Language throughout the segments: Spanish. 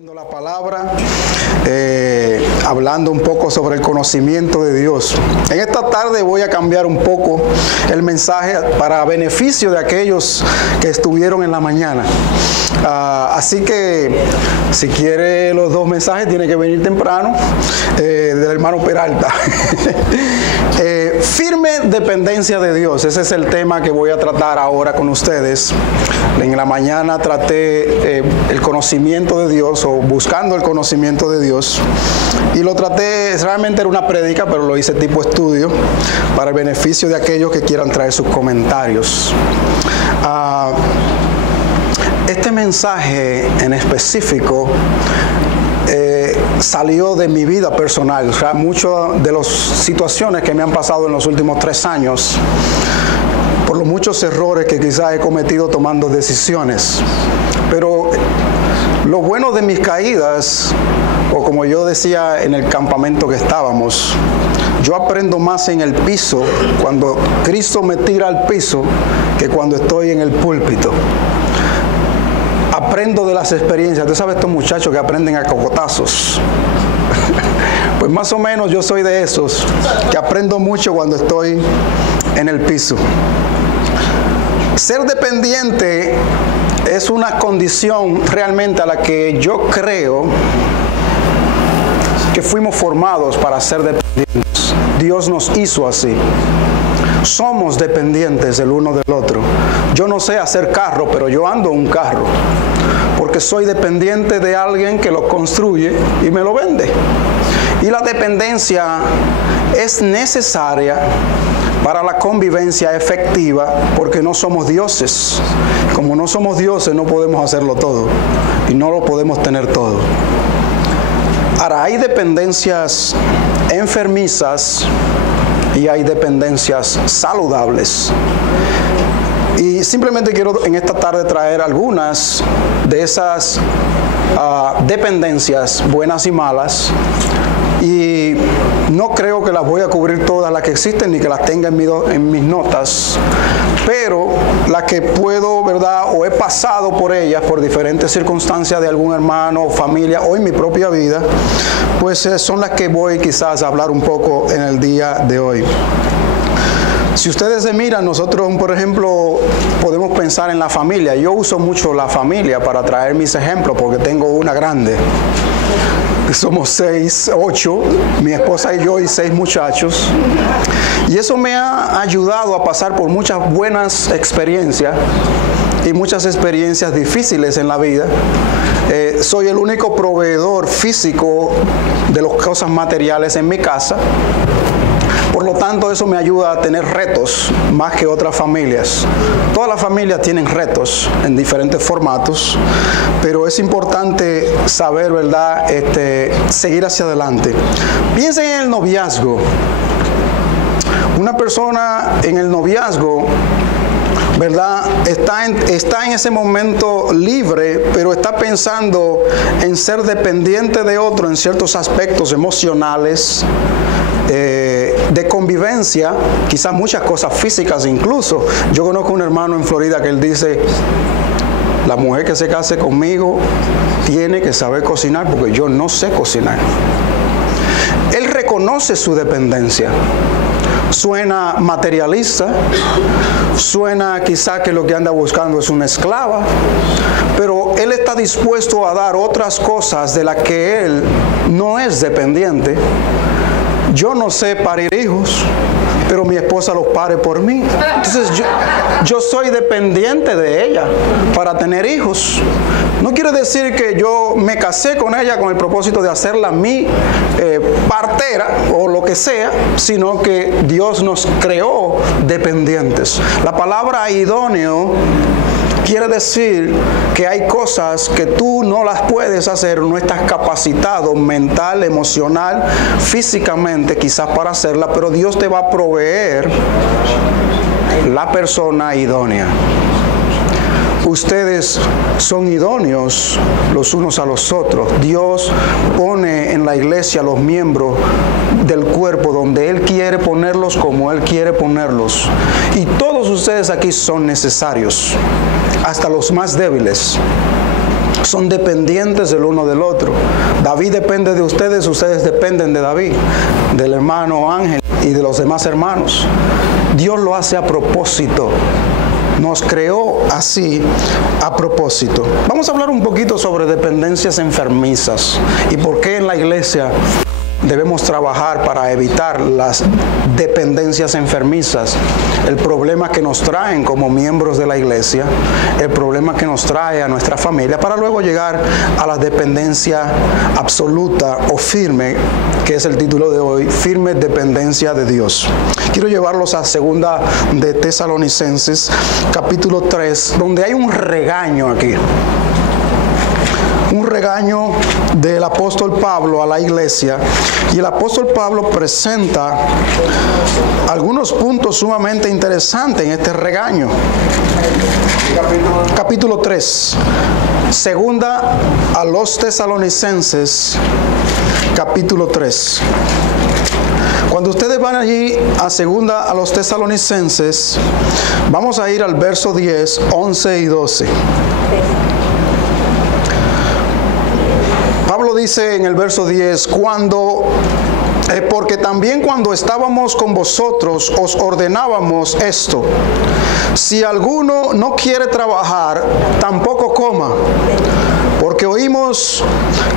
Compartiendo la palabra, hablando un poco sobre el conocimiento de Dios. En esta tarde voy a cambiar un poco el mensaje para beneficio de aquellos que estuvieron en la mañana. Así que si quiere los dos mensajes tiene que venir temprano, del hermano Peralta. Firme dependencia de Dios, ese es el tema que voy a tratar ahora con ustedes. En la mañana traté el conocimiento de Dios, o buscando el conocimiento de Dios, y lo traté, realmente era una prédica, pero lo hice tipo estudio para el beneficio de aquellos que quieran traer sus comentarios. Este mensaje en específico salió de mi vida personal. O sea, muchas de las situaciones que me han pasado en los últimos 3 años, por los muchos errores que quizás he cometido tomando decisiones. Pero lo bueno de mis caídas, o como yo decía en el campamento que estábamos, yo aprendo más en el piso, cuando Cristo me tira al piso, que cuando estoy en el púlpito. Aprendo de las experiencias. Tú sabes, estos muchachos que aprenden a cocotazos. Pues más o menos yo soy de esos, que aprendo mucho cuando estoy en el piso. Ser dependiente es una condición realmente a la que yo creo que fuimos formados para ser dependientes. Dios nos hizo así. Somos dependientes el uno del otro. Yo no sé hacer carro, pero yo ando un carro, porque soy dependiente de alguien que lo construye y me lo vende. Y la dependencia es necesaria para la convivencia efectiva, porque no somos dioses. Como no somos dioses, no podemos hacerlo todo y no lo podemos tener todo. Ahora, hay dependencias enfermizas y hay dependencias saludables. Y simplemente quiero en esta tarde traer algunas de esas dependencias buenas y malas. Y no creo que las voy a cubrir todas las que existen, ni que las tenga en mis notas, pero las que puedo, ¿verdad?, o he pasado por ellas, por diferentes circunstancias de algún hermano o familia, o en mi propia vida, pues son las que voy quizás a hablar un poco en el día de hoy. Si ustedes se miran, nosotros, por ejemplo, podemos pensar en la familia. Yo uso mucho la familia para traer mis ejemplos, porque tengo una grande. Somos 8, mi esposa y yo, y 6 muchachos. Y eso me ha ayudado a pasar por muchas buenas experiencias y muchas experiencias difíciles en la vida. Soy el único proveedor físico de las cosas materiales en mi casa. Por lo tanto, eso me ayuda a tener retos más que otras familias. Todas las familias tienen retos en diferentes formatos, pero es importante saber, ¿verdad?, seguir hacia adelante. Piensen en el noviazgo. Una persona en el noviazgo, ¿verdad?, está en ese momento libre, pero está pensando en ser dependiente de otro en ciertos aspectos emocionales, de convivencia, quizás muchas cosas físicas incluso. Yo conozco un hermano en Florida que él dice: la mujer que se case conmigo tiene que saber cocinar, porque yo no sé cocinar. Él reconoce su dependencia. Suena materialista, suena quizá que lo que anda buscando es una esclava, pero él está dispuesto a dar otras cosas de las que él no es dependiente. Yo no sé parir hijos, pero mi esposa los pare por mí. Entonces yo soy dependiente de ella para tener hijos. No quiere decir que yo me casé con ella con el propósito de hacerla mi partera o lo que sea, sino que Dios nos creó dependientes. La palabra idóneo quiere decir que hay cosas que tú no las puedes hacer, no estás capacitado mental, emocional, físicamente quizás para hacerla, pero Dios te va a proveer la persona idónea. Ustedes son idóneos los unos a los otros. Dios pone en la iglesia los miembros del cuerpo donde Él quiere ponerlos, como Él quiere ponerlos. Y todos ustedes aquí son necesarios, hasta los más débiles. son dependientes el uno del otro. David depende de ustedes, ustedes dependen de David, del hermano Ángel y de los demás hermanos. Dios lo hace a propósito. Nos creó así a propósito. Vamos a hablar un poquito sobre dependencias enfermizas y por qué en la iglesia debemos trabajar para evitar las dependencias enfermizas, el problema que nos traen como miembros de la iglesia, el problema que nos trae a nuestra familia, para luego llegar a la dependencia absoluta o firme, que es el título de hoy, firme dependencia de Dios. Quiero llevarlos a 2 de Tesalonicenses, capítulo 3, donde hay un regaño aquí. Un regaño del apóstol Pablo a la iglesia, y el apóstol Pablo presenta algunos puntos sumamente interesantes en este regaño. Capítulo 3, 2 a los Tesalonicenses, capítulo 3. Cuando ustedes van allí a 2 a los Tesalonicenses, vamos a ir al verso 10, 11 y 12. Pablo dice en el verso 10, porque también cuando estábamos con vosotros os ordenábamos esto: si alguno no quiere trabajar, tampoco coma. Porque oímos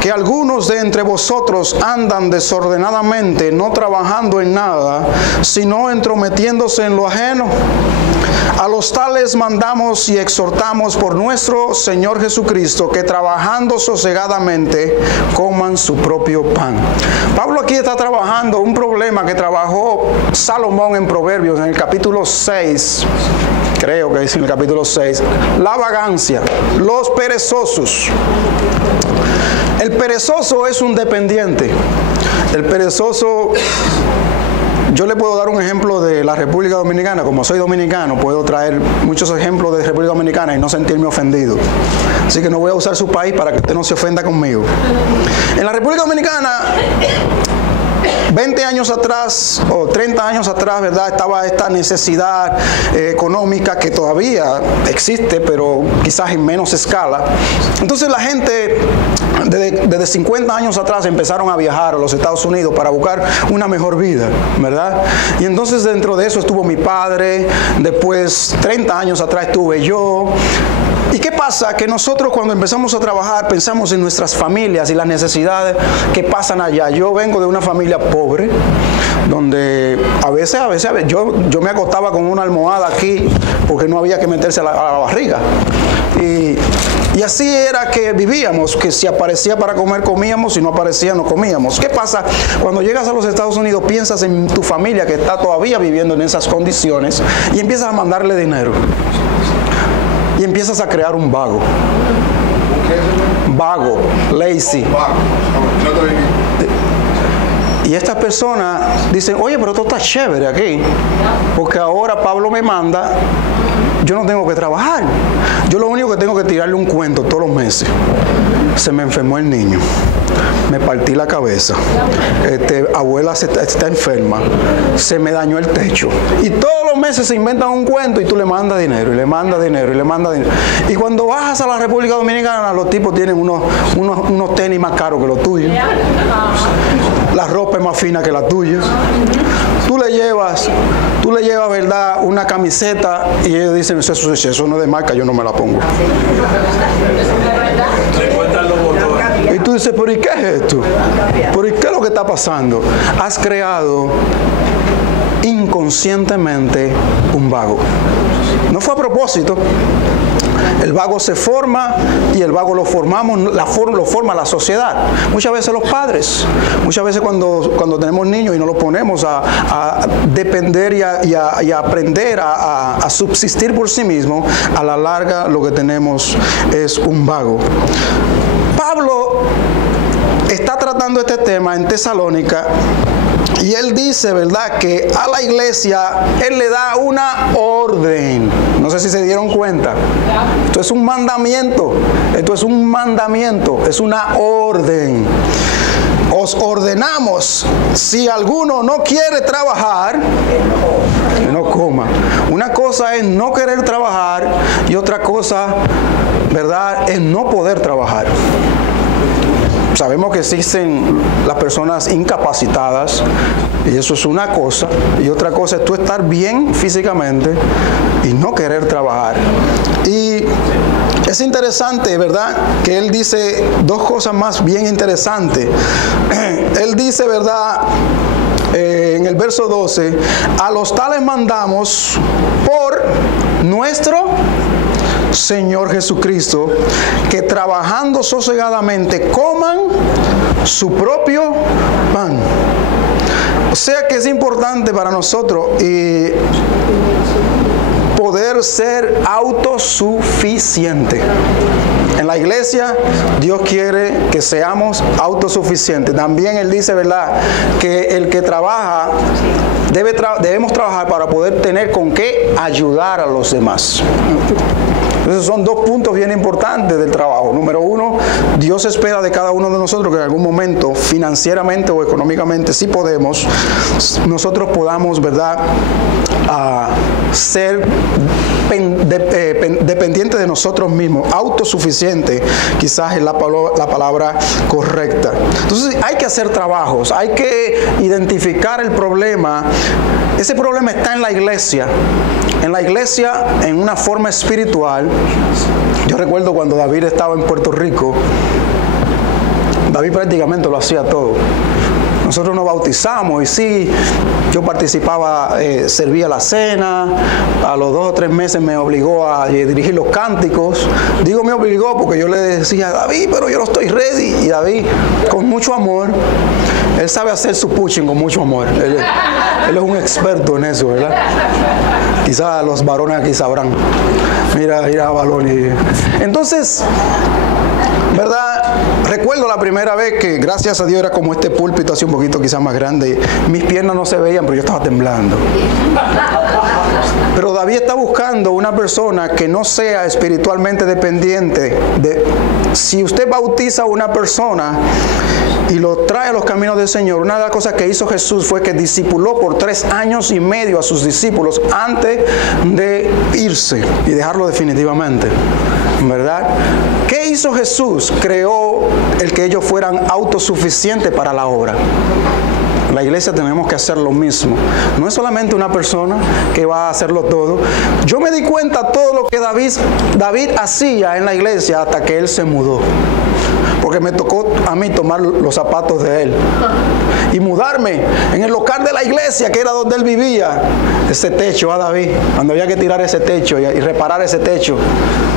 que algunos de entre vosotros andan desordenadamente, no trabajando en nada, sino entrometiéndose en lo ajeno. A los tales mandamos y exhortamos por nuestro Señor Jesucristo que trabajando sosegadamente coman su propio pan. Pablo aquí está trabajando un problema que trabajó Salomón en Proverbios en el capítulo 6. Creo que es en el capítulo 6, la vagancia, los perezosos. El perezoso es un dependiente. El perezoso, yo le puedo dar un ejemplo de la República Dominicana. Como soy dominicano, puedo traer muchos ejemplos de República Dominicana y no sentirme ofendido. Así que no voy a usar su país para que usted no se ofenda conmigo. En la República Dominicana, 20 años atrás o 30 años atrás, ¿verdad?, estaba esta necesidad económica que todavía existe, pero quizás en menos escala. Entonces la gente desde 50 años atrás empezaron a viajar a los Estados Unidos para buscar una mejor vida, ¿verdad? Y entonces dentro de eso estuvo mi padre, después 30 años atrás estuve yo. ¿Y qué pasa? Que nosotros cuando empezamos a trabajar pensamos en nuestras familias y las necesidades que pasan allá. Yo vengo de una familia pobre, donde a veces yo me acostaba con una almohada aquí porque no había que meterse a la barriga. Y así era que vivíamos, que si aparecía para comer comíamos, si no aparecía no comíamos. ¿Qué pasa? Cuando llegas a los Estados Unidos piensas en tu familia que está todavía viviendo en esas condiciones y empiezas a mandarle dinero. Y empiezas a crear un vago. Vago, lazy. Y estas personas dicen, oye, pero esto está chévere aquí, porque ahora Pablo me manda, yo no tengo que trabajar. Yo lo único que tengo que tirarle un cuento todos los meses. Se me enfermó el niño, me partí la cabeza, abuela está enferma, se me dañó el techo. Y todos los meses se inventan un cuento y tú le mandas dinero, y le mandas dinero, y le mandas dinero. Y cuando bajas a la República Dominicana, los tipos tienen unos tenis más caros que los tuyos. La ropa es más fina que la tuya. Tú le llevas, ¿verdad?, una camiseta y ellos dicen, eso no es de marca, yo no me la pongo. Y tú dices, ¿pero y qué es esto? ¿Pero y qué es lo que está pasando? Has creado inconscientemente un vago. No fue a propósito. El vago se forma y el vago lo formamos, lo forma la sociedad. Muchas veces los padres, muchas veces cuando tenemos niños y nos los ponemos a depender y a aprender a subsistir por sí mismos, a la larga lo que tenemos es un vago. Pablo está tratando este tema en Tesalónica y él dice, ¿verdad?, que a la iglesia él le da una orden. No sé si se dieron cuenta. Esto es un mandamiento. Esto es un mandamiento. Es una orden. Os ordenamos, si alguno no quiere trabajar, que no coma. Una cosa es no querer trabajar y otra cosa ¿verdad?, es no poder trabajar. Sabemos que existen las personas incapacitadas y eso es una cosa, y otra cosa es tú estar bien físicamente y no querer trabajar. Y es interesante, ¿verdad?, que él dice dos cosas más bien interesantes. Él dice, ¿verdad?, en el verso 12, a los tales mandamos por nuestro Señor Jesucristo, que trabajando sosegadamente coman su propio pan. O sea que es importante para nosotros poder ser autosuficientes. En la iglesia Dios quiere que seamos autosuficientes. También Él dice, ¿verdad?, que el que trabaja debemos trabajar para poder tener con qué ayudar a los demás. Entonces son dos puntos bien importantes del trabajo. Número uno, Dios espera de cada uno de nosotros que en algún momento, financieramente o económicamente, si podemos, nosotros podamos, ¿verdad?, ser dependientes de nosotros mismos, autosuficientes, quizás es la palabra correcta. Entonces hay que hacer trabajos, hay que identificar el problema. Ese problema está en la iglesia. En la iglesia, en una forma espiritual. Yo recuerdo cuando David estaba en Puerto Rico, David prácticamente lo hacía todo. Nosotros nos bautizamos y sí, yo participaba, servía la cena, a los 2 o 3 meses me obligó a dirigir los cánticos. Digo me obligó porque yo le decía, David, pero yo no estoy ready. Y David, con mucho amor, él sabe hacer su pushing con mucho amor. Él es un experto en eso, ¿verdad? Quizás los varones aquí sabrán. Mira, balón. Entonces, ¿verdad? Recuerdo la primera vez que, gracias a Dios, era como este púlpito, así un poquito quizás más grande. Mis piernas no se veían, pero yo estaba temblando. Pero David está buscando una persona que no sea espiritualmente dependiente. Si usted bautiza a una persona y lo trae a los caminos del Señor, una de las cosas que hizo Jesús fue que discipuló por 3 años y medio a sus discípulos antes de irse y dejarlo definitivamente, ¿verdad? ¿Qué hizo Jesús? Creó el que ellos fueran autosuficientes para la obra. En la iglesia tenemos que hacer lo mismo. No es solamente una persona que va a hacerlo todo. Yo me di cuenta de todo lo que David hacía en la iglesia hasta que él se mudó. Porque me tocó a mí tomar los zapatos de él y mudarme en el local de la iglesia, que era donde él vivía. Ese techo, David, cuando había que tirar ese techo y reparar ese techo,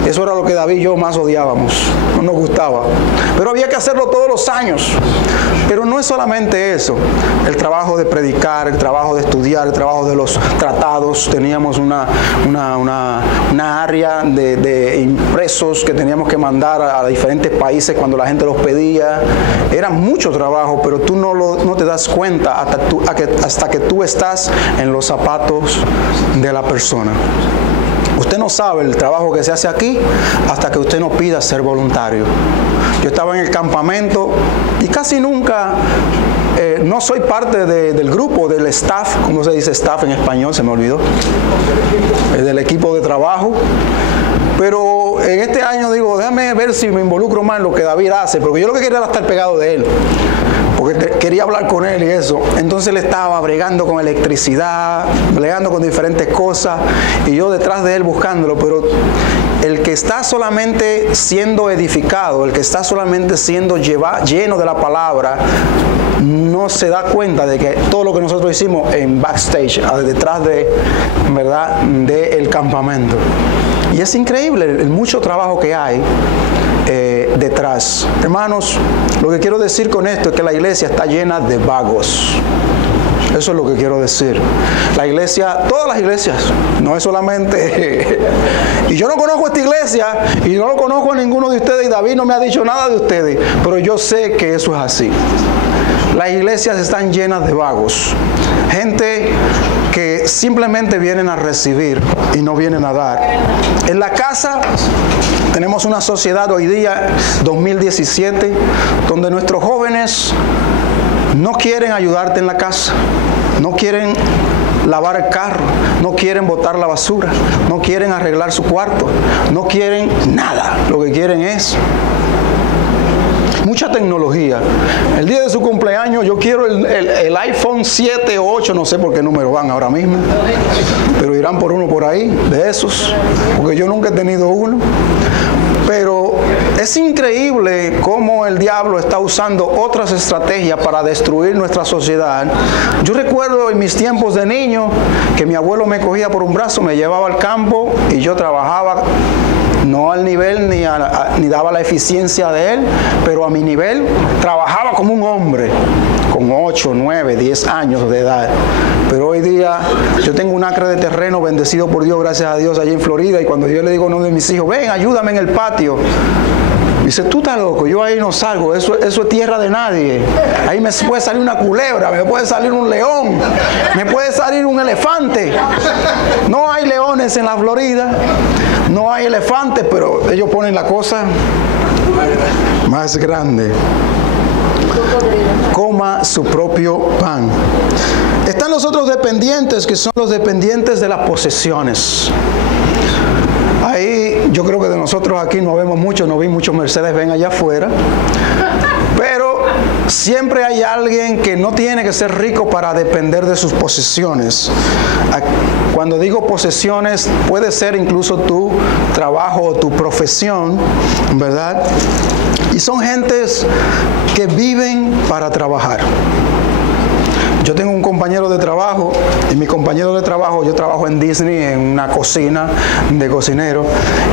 eso era lo que David y yo más odiábamos, no nos gustaba. Pero había que hacerlo todos los años. Pero no es solamente eso, el trabajo de predicar, el trabajo de estudiar, el trabajo de los tratados. Teníamos una área de impresos que teníamos que mandar a diferentes países cuando la gente los pedía. Era mucho trabajo, pero tú no te das cuenta hasta que tú estás en los zapatos de la persona. Usted no sabe el trabajo que se hace aquí hasta que usted no pida ser voluntario. Yo estaba en el campamento y casi nunca, no soy parte del grupo, del staff, ¿cómo se dice staff en español? Se me olvidó. Del equipo de trabajo. Pero en este año digo, déjame ver si me involucro más en lo que David hace, porque yo lo que quería era estar pegado de él. Porque quería hablar con él y eso. Entonces él estaba bregando con electricidad, bregando con diferentes cosas, y yo detrás de él buscándolo. Pero el que está solamente siendo edificado, el que está solamente siendo lleno de la palabra, no se da cuenta de que todo lo que nosotros hicimos en backstage, detrás de, ¿verdad?, del campamento. Y es increíble el mucho trabajo que hay detrás. Hermanos, lo que quiero decir con esto es que la iglesia está llena de vagos. Eso es lo que quiero decir. La iglesia, todas las iglesias, no es solamente... Y yo no conozco esta iglesia y no lo conozco a ninguno de ustedes y David no me ha dicho nada de ustedes, pero yo sé que eso es así. Las iglesias están llenas de vagos. Gente que simplemente vienen a recibir y no vienen a dar. En la casa tenemos una sociedad hoy día, 2017, donde nuestros jóvenes no quieren ayudarte en la casa, no quieren lavar el carro, no quieren botar la basura, no quieren arreglar su cuarto, no quieren nada. Lo que quieren es mucha tecnología. El día de su cumpleaños yo quiero el iPhone 7 o 8, no sé por qué número van ahora mismo, pero irán por uno por ahí, de esos, porque yo nunca he tenido uno. Pero es increíble cómo el diablo está usando otras estrategias para destruir nuestra sociedad. Yo recuerdo en mis tiempos de niño que mi abuelo me cogía por un brazo, me llevaba al campo y yo trabajaba no al nivel ni daba la eficiencia de él, pero a mi nivel trabajaba como un hombre con 8, 9, 10 años de edad. Pero hoy día yo tengo un acre de terreno bendecido por Dios, gracias a Dios, allí en Florida, y cuando yo le digo a uno de mis hijos, ven, ayúdame en el patio, dice, tú estás loco, yo ahí no salgo, eso es tierra de nadie. Ahí me puede salir una culebra, me puede salir un león, me puede salir un elefante. No hay leones en la Florida, no hay elefantes, pero ellos ponen la cosa más grande. Coma su propio pan. Están los otros dependientes, que son los dependientes de las posesiones. Ahí yo creo que de nosotros aquí no vemos mucho, no vi muchos Mercedes-Benz allá afuera, pero siempre hay alguien que no tiene que ser rico para depender de sus posesiones. Cuando digo posesiones, puede ser incluso tu trabajo o tu profesión, ¿verdad? Y son gentes que viven para trabajar. Yo tengo un compañero de trabajo, y mi compañero de trabajo, yo trabajo en Disney, en una cocina de cocinero,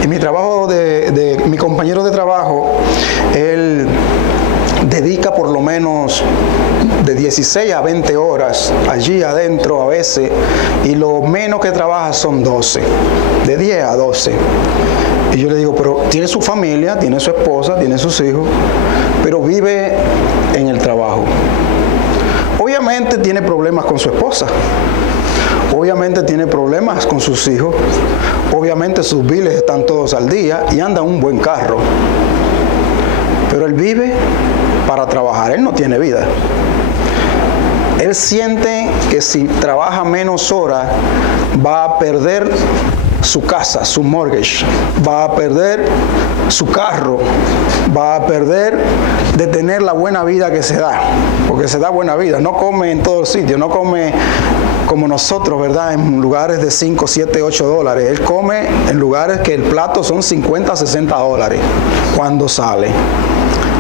y mi compañero de trabajo, él dedica por lo menos de 16 a 20 horas allí adentro a veces, y lo menos que trabaja son 12, de 10 a 12. Y yo le digo, pero tiene su familia, tiene su esposa, tiene sus hijos, pero vive en el trabajo. Obviamente tiene problemas con su esposa, obviamente tiene problemas con sus hijos, obviamente sus biles están todos al día y anda en un buen carro. Pero él vive para trabajar, él no tiene vida. Él siente que si trabaja menos horas va a perder su casa, su mortgage, va a perder su carro, va a perder de tener la buena vida que se da, porque se da buena vida, no come en todos sitios, no come como nosotros, ¿verdad? En lugares de 5, 7, 8 dólares, él come en lugares que el plato son 50, 60 dólares cuando sale.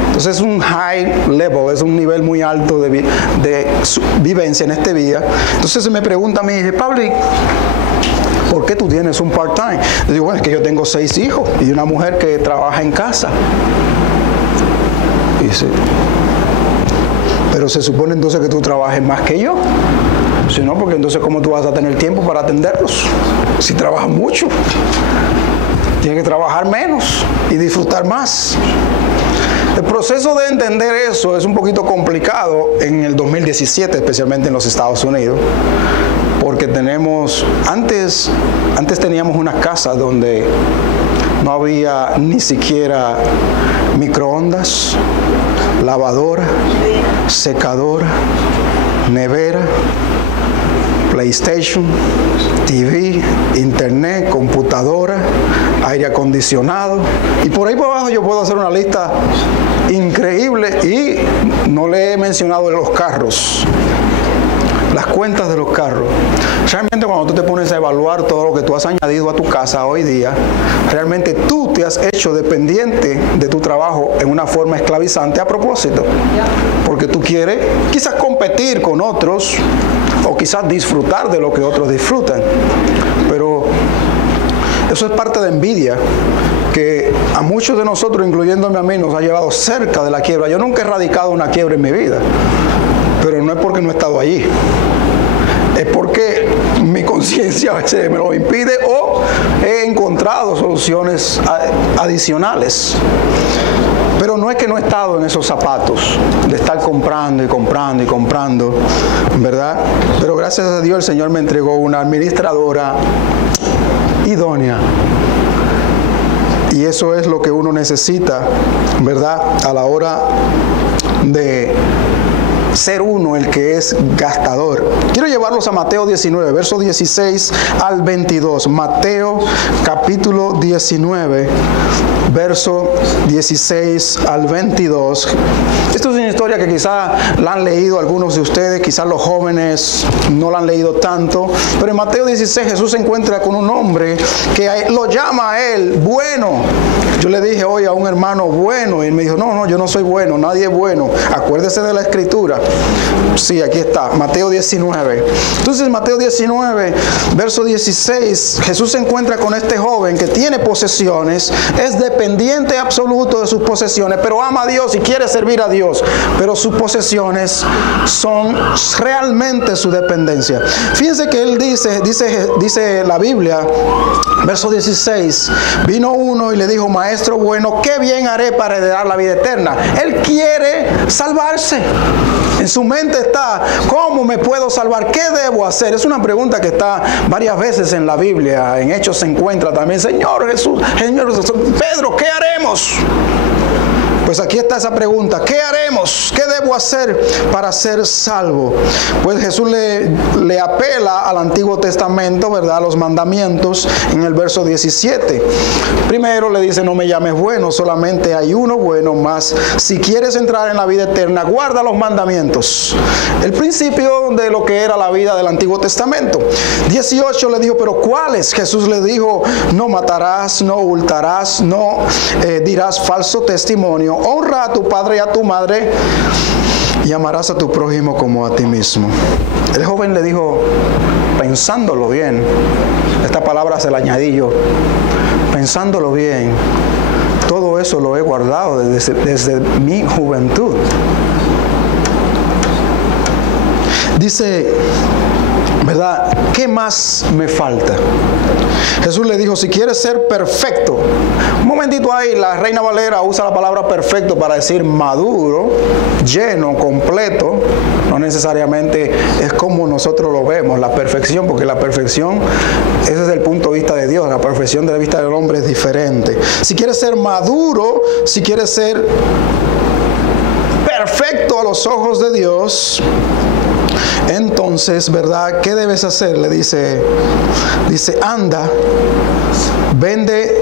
Entonces es un high level, es un nivel muy alto de vivencia en este día. Entonces se me pregunta a mí, dice, Pablo, ¿por qué tú tienes un part-time? Yo digo, bueno, es que yo tengo 6 hijos y una mujer que trabaja en casa. Y dice, pero se supone entonces que tú trabajes más que yo. Si no, porque entonces ¿cómo tú vas a tener tiempo para atenderlos? Si trabajas mucho, tienes que trabajar menos y disfrutar más. El proceso de entender eso es un poquito complicado en el 2017, especialmente en los Estados Unidos, porque antes teníamos una casa donde no había ni siquiera microondas, lavadora, secadora, nevera, PlayStation, TV, internet, computadora, aire acondicionado, y por ahí por abajo yo puedo hacer una lista increíble, y no le he mencionado de los carros, las cuentas de los carros. Realmente cuando tú te pones a evaluar todo lo que tú has añadido a tu casa hoy día, realmente tú te has hecho dependiente de tu trabajo en una forma esclavizante a propósito, porque tú quieres quizás competir con otros o quizás disfrutar de lo que otros disfrutan, pero eso es parte de envidia que a muchos de nosotros, incluyéndome a mí, nos ha llevado cerca de la quiebra. Yo nunca he radicado una quiebra en mi vida, pero no es porque no he estado allí, es porque mi conciencia a veces me lo impide, o he encontrado soluciones adicionales. Pero no es que no he estado en esos zapatos de estar comprando y comprando y comprando, ¿verdad? Pero gracias a Dios el Señor me entregó una administradora idónea. Y eso es lo que uno necesita, ¿verdad? A la hora de ser uno el que es gastador. Quiero llevarlos a Mateo 19, versos 16 al 22. Mateo capítulo 19, verso 16 al 22. Esto es una historia que quizá la han leído algunos de ustedes, quizás los jóvenes no la han leído tanto, pero en Mateo 16 Jesús se encuentra con un hombre que lo llama a él bueno. Yo le dije hoy a un hermano bueno y él me dijo, no, yo no soy bueno, nadie es bueno. Acuérdese de la escritura. Sí, aquí está, Mateo 19. Entonces Mateo 19, verso 16, Jesús se encuentra con este joven que tiene posesiones, es dependiente absoluto de sus posesiones, pero ama a Dios y quiere servir a Dios, pero sus posesiones son realmente su dependencia. Fíjense que él dice la Biblia, verso 16, vino uno y le dijo, maestro bueno, ¿qué bien haré para heredar la vida eterna? Él quiere salvarse. En su mente está, ¿cómo me puedo salvar? ¿Qué debo hacer? Es una pregunta que está varias veces en la Biblia. En Hechos se encuentra también, Señor Jesús, Pedro, ¿qué haremos? Pues aquí está esa pregunta, ¿qué haremos? ¿Qué debo hacer para ser salvo? Pues Jesús le apela al Antiguo Testamento, ¿verdad? A los mandamientos en el verso 17. Primero le dice, no me llames bueno, solamente hay uno bueno, más si quieres entrar en la vida eterna, guarda los mandamientos. El principio de lo que era la vida del Antiguo Testamento. 18 le dijo, pero ¿cuáles? Jesús le dijo, no matarás, no hurtarás, no dirás falso testimonio, honra a tu padre y a tu madre y amarás a tu prójimo como a ti mismo. El joven le dijo, pensándolo bien, esta palabra se la añadí yo, pensándolo bien, todo eso lo he guardado desde mi juventud. Dice, ¿verdad? ¿Qué más me falta? Jesús le dijo, si quieres ser perfecto. Un momentito ahí, la Reina Valera usa la palabra perfecto para decir maduro, lleno, completo. No necesariamente es como nosotros lo vemos, la perfección, porque la perfección, ese es el punto de vista de Dios. La perfección de la vista del hombre es diferente. Si quieres ser maduro, si quieres ser perfecto a los ojos de Dios, entonces, ¿verdad? ¿Qué debes hacer? Le dice, anda, vende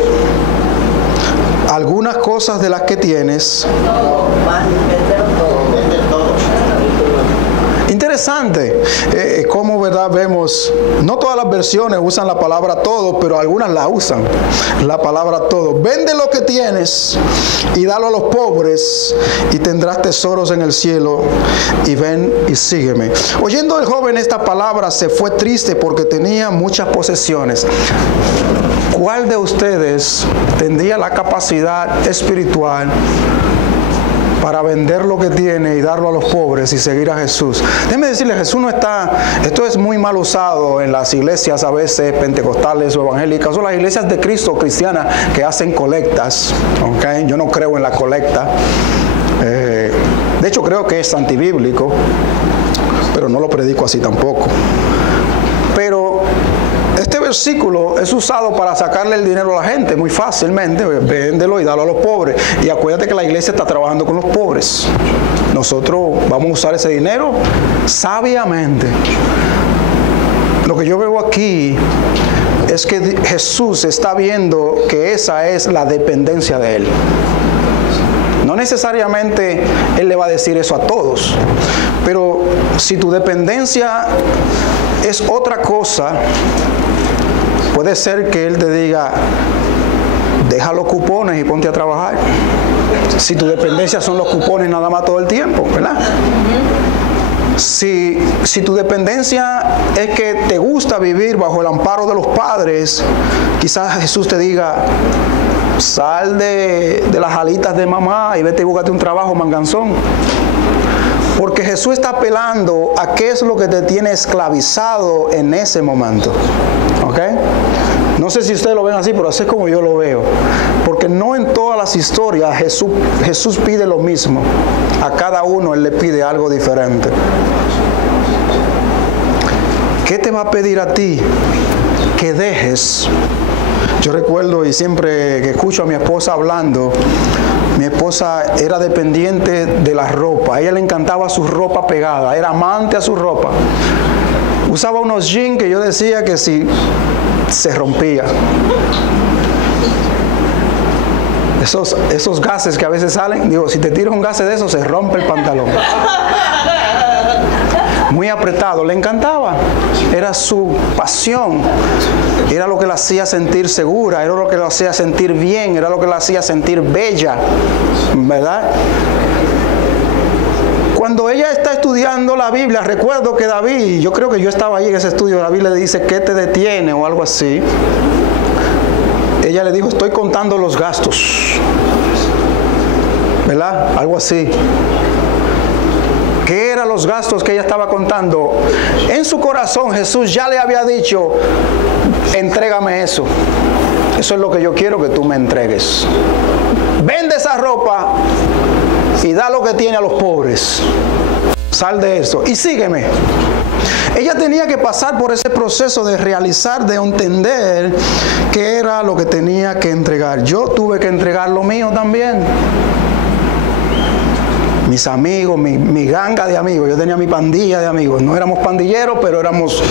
algunas cosas de las que tienes. Interesante cómo, ¿verdad? Vemos, no todas las versiones usan la palabra todo, pero algunas la usan, la palabra todo. Vende lo que tienes y dalo a los pobres y tendrás tesoros en el cielo, y ven y sígueme. Oyendo el joven esta palabra se fue triste porque tenía muchas posesiones. ¿Cuál de ustedes tendría la capacidad espiritual para vender lo que tiene y darlo a los pobres y seguir a Jesús? Déjeme decirle, Jesús no está, esto es muy mal usado en las iglesias a veces pentecostales o evangélicas, o las iglesias de Cristo cristianas que hacen colectas, ¿okay? Yo no creo en la colecta, de hecho creo que es antibíblico, pero no lo predico así tampoco. Pero este versículo es usado para sacarle el dinero a la gente muy fácilmente. Véndelo y dalo a los pobres. Y acuérdate que la iglesia está trabajando con los pobres. Nosotros vamos a usar ese dinero sabiamente. Lo que yo veo aquí es que Jesús está viendo que esa es la dependencia de Él. No necesariamente Él le va a decir eso a todos, pero si tu dependencia es otra cosa, puede ser que Él te diga, deja los cupones y ponte a trabajar. Si tu dependencia son los cupones nada más todo el tiempo, ¿verdad? Si tu dependencia es que te gusta vivir bajo el amparo de los padres, quizás Jesús te diga, sal de las alitas de mamá y vete y búscate un trabajo manganzón. Porque Jesús está apelando a qué es lo que te tiene esclavizado en ese momento. ¿Ok? No sé si ustedes lo ven así, pero así es como yo lo veo. Porque no en todas las historias Jesús pide lo mismo. A cada uno Él le pide algo diferente. ¿Qué te va a pedir a ti? Que dejes Yo recuerdo, y siempre que escucho a mi esposa hablando, mi esposa era dependiente de la ropa. A ella le encantaba su ropa pegada, era amante a su ropa. Usaba unos jeans que yo decía que si se rompía. Esos gases que a veces salen, digo, si te tiras un gas de eso, se rompe el pantalón. Muy apretado, le encantaba. Era su pasión. Era lo que la hacía sentir segura, era lo que la hacía sentir bien, era lo que la hacía sentir bella, ¿verdad? Cuando ella está estudiando la Biblia, recuerdo que David, yo creo que yo estaba ahí en ese estudio, David le dice, ¿qué te detiene? O algo así. Ella le dijo, estoy contando los gastos, ¿verdad? Algo así. ¿Qué eran los gastos que ella estaba contando? En su corazón Jesús ya le había dicho, entrégame eso. Eso es lo que yo quiero que tú me entregues. Vende esa ropa y da lo que tiene a los pobres. Sal de eso y sígueme. Ella tenía que pasar por ese proceso de realizar, de entender qué era lo que tenía que entregar. Yo tuve que entregar lo mío también. Mis amigos, mi ganga de amigos. Yo tenía mi pandilla de amigos. No éramos pandilleros, pero nos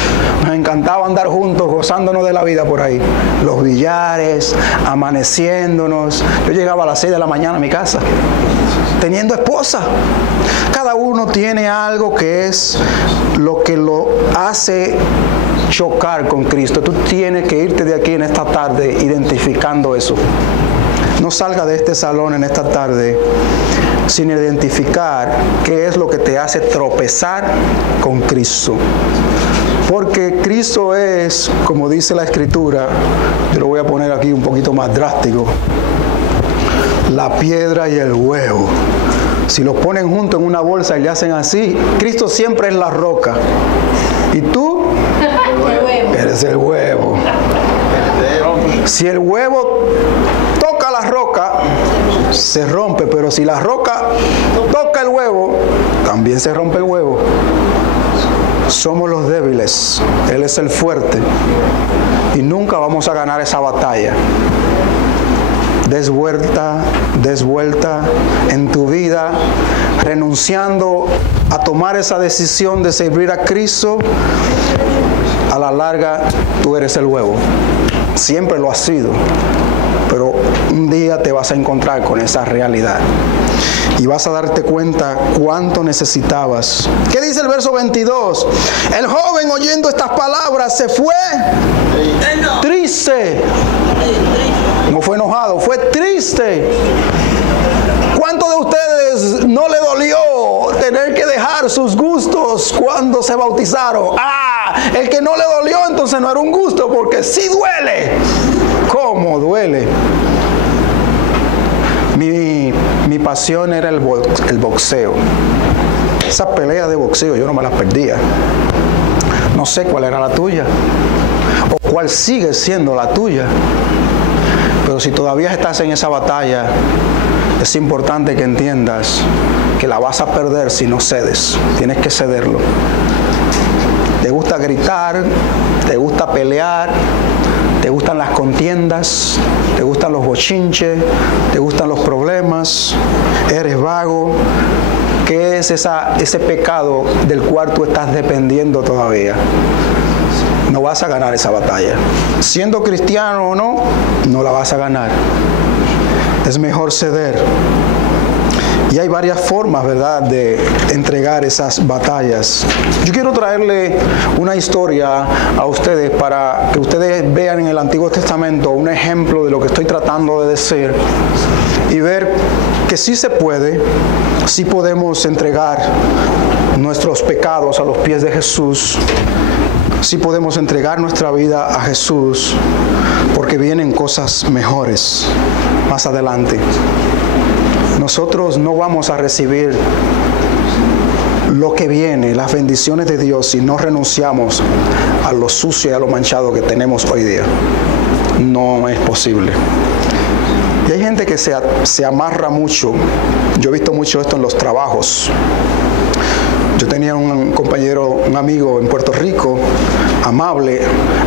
encantaba andar juntos, gozándonos de la vida por ahí. Los billares, amaneciéndonos. Yo llegaba a las 6 de la mañana a mi casa, teniendo esposa. Cada uno tiene algo que es lo que lo hace chocar con Cristo. Tú tienes que irte de aquí en esta tarde identificando eso. No salga de este salón en esta tarde sin identificar qué es lo que te hace tropezar con Cristo. Porque Cristo es, como dice la Escritura, yo lo voy a poner aquí un poquito más drástico, la piedra y el huevo. Si los ponen juntos en una bolsa y le hacen así, Cristo siempre es la roca. ¿Y tú? Eres el huevo. Si el huevo toca la roca, se rompe, pero si la roca toca el huevo, también se rompe el huevo. Somos los débiles, Él es el fuerte, y nunca vamos a ganar esa batalla. Des vuelta en tu vida, renunciando a tomar esa decisión de servir a Cristo. A la larga, tú eres el huevo. Siempre lo has sido, pero un día te vas a encontrar con esa realidad y vas a darte cuenta cuánto necesitabas. ¿Qué dice el verso 22? El joven, oyendo estas palabras, se fue triste. No fue enojado, fue triste. ¿Cuántos de ustedes no le dolió tener que dejar sus gustos cuando se bautizaron? El que no le dolió entonces no era un gusto, porque sí duele. ¿Cómo duele? Mi pasión era el boxeo. Esas peleas de boxeo yo no me las perdía. No sé cuál era la tuya o cuál sigue siendo la tuya. Pero si todavía estás en esa batalla, es importante que entiendas que la vas a perder si no cedes. Tienes que cederlo. Te gusta gritar, te gusta pelear, te gustan las contiendas, te gustan los bochinches, te gustan los problemas, eres vago. ¿Qué es ese pecado del cual tú estás dependiendo todavía? No vas a ganar esa batalla. Siendo cristiano o no, no la vas a ganar. Es mejor ceder. Y hay varias formas, ¿verdad?, de entregar esas batallas. Yo quiero traerle una historia a ustedes para que ustedes vean en el Antiguo Testamento un ejemplo de lo que estoy tratando de decir y ver que sí se puede, sí podemos entregar nuestros pecados a los pies de Jesús. Sí podemos entregar nuestra vida a Jesús, porque vienen cosas mejores más adelante. Nosotros no vamos a recibir lo que viene, las bendiciones de Dios, si no renunciamos a lo sucio y a lo manchado que tenemos hoy día. No es posible. Y hay gente que se amarra mucho. Yo he visto mucho esto en los trabajos. Yo tenía un compañero, un amigo en Puerto Rico, Amable.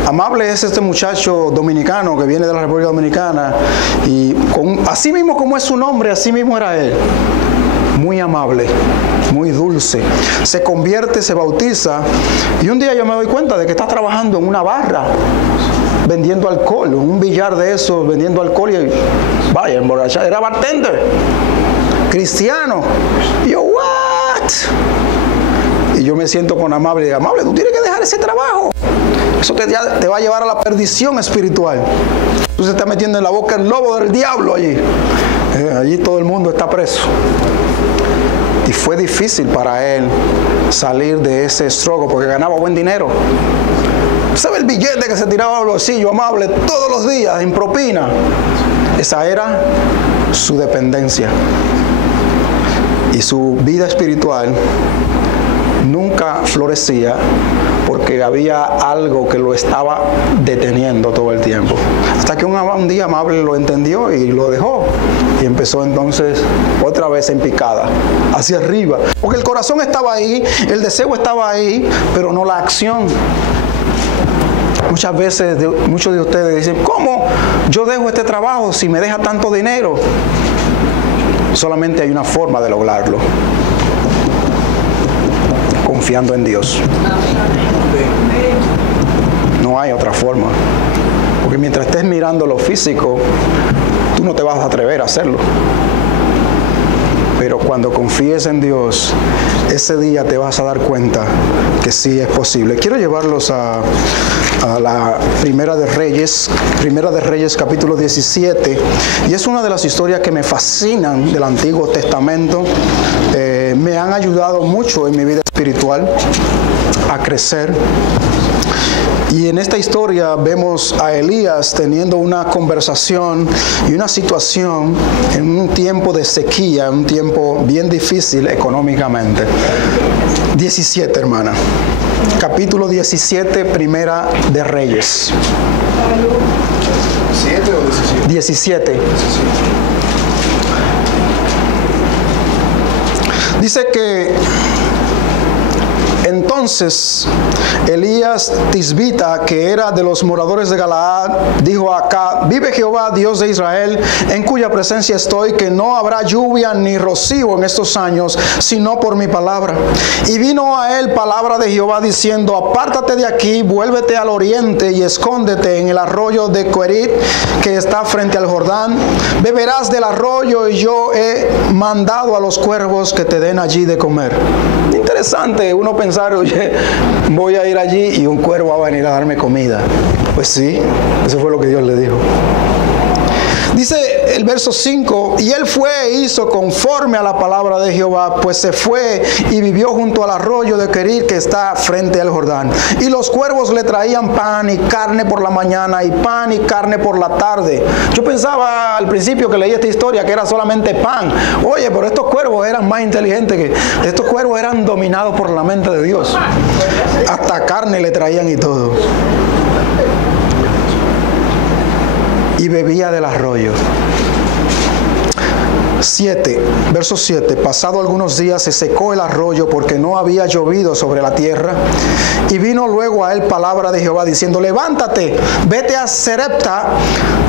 Amable es este muchacho dominicano que viene de la República Dominicana y así mismo como es su nombre, así mismo era él. Muy amable, muy dulce. Se convierte, se bautiza y un día yo me doy cuenta de que está trabajando en una barra vendiendo alcohol, en un billar de esos, vendiendo alcohol y vaya, emborrachado. Era bartender, cristiano. Y yo, ¿what? Y yo me siento con Amable y digo, Amable, tú tienes que dejar ese trabajo. Eso te va a llevar a la perdición espiritual. Tú se está metiendo en la boca el lobo del diablo allí. Allí todo el mundo está preso. Y fue difícil para él salir de ese struggle porque ganaba buen dinero. ¿Sabe el billete que se tiraba al bolsillo Amable todos los días en propina? Esa era su dependencia. Y su vida espiritual nunca florecía porque había algo que lo estaba deteniendo todo el tiempo. Hasta que un día Amable lo entendió y lo dejó. Y empezó entonces otra vez en picada, hacia arriba. Porque el corazón estaba ahí, el deseo estaba ahí, pero no la acción. Muchas veces muchos de ustedes dicen, ¿cómo yo dejo este trabajo si me deja tanto dinero? Solamente hay una forma de lograrlo. Confiando en Dios. No hay otra forma. Porque mientras estés mirando lo físico, tú no te vas a atrever a hacerlo. Pero cuando confíes en Dios, ese día te vas a dar cuenta que sí es posible. Quiero llevarlos a la Primera de Reyes capítulo 17. Y es una de las historias que me fascinan del Antiguo Testamento. Me han ayudado mucho en mi vida espiritual a crecer. Y en esta historia vemos a Elías teniendo una conversación y una situación en un tiempo de sequía, un tiempo bien difícil económicamente. 17, hermana. Capítulo 17, Primera de Reyes. ¿17 o 17? 17. Dice que entonces Elías Tisbita, que era de los moradores de Galaad, dijo a Acab: vive Jehová, Dios de Israel, en cuya presencia estoy, que no habrá lluvia ni rocío en estos años, sino por mi palabra. Y vino a él palabra de Jehová diciendo: apártate de aquí, vuélvete al oriente y escóndete en el arroyo de Querit, que está frente al Jordán. Beberás del arroyo y yo he mandado a los cuervos que te den allí de comer. Interesante uno pensar, oye, voy a ir allí y un cuervo va a venir a darme comida. Pues sí, eso fue lo que Dios le dijo. Dice el verso 5, y él fue e hizo conforme a la palabra de Jehová, pues se fue y vivió junto al arroyo de Querit, que está frente al Jordán. Y los cuervos le traían pan y carne por la mañana y pan y carne por la tarde. Yo pensaba al principio que leí esta historia que era solamente pan. Oye, pero estos cuervos eran más inteligentes que... Estos cuervos eran dominados por la mente de Dios. Hasta carne le traían y todo. Y bebía del arroyo. 7, verso 7. Pasado algunos días se secó el arroyo porque no había llovido sobre la tierra. Y vino luego a él palabra de Jehová diciendo: levántate, vete a Sarepta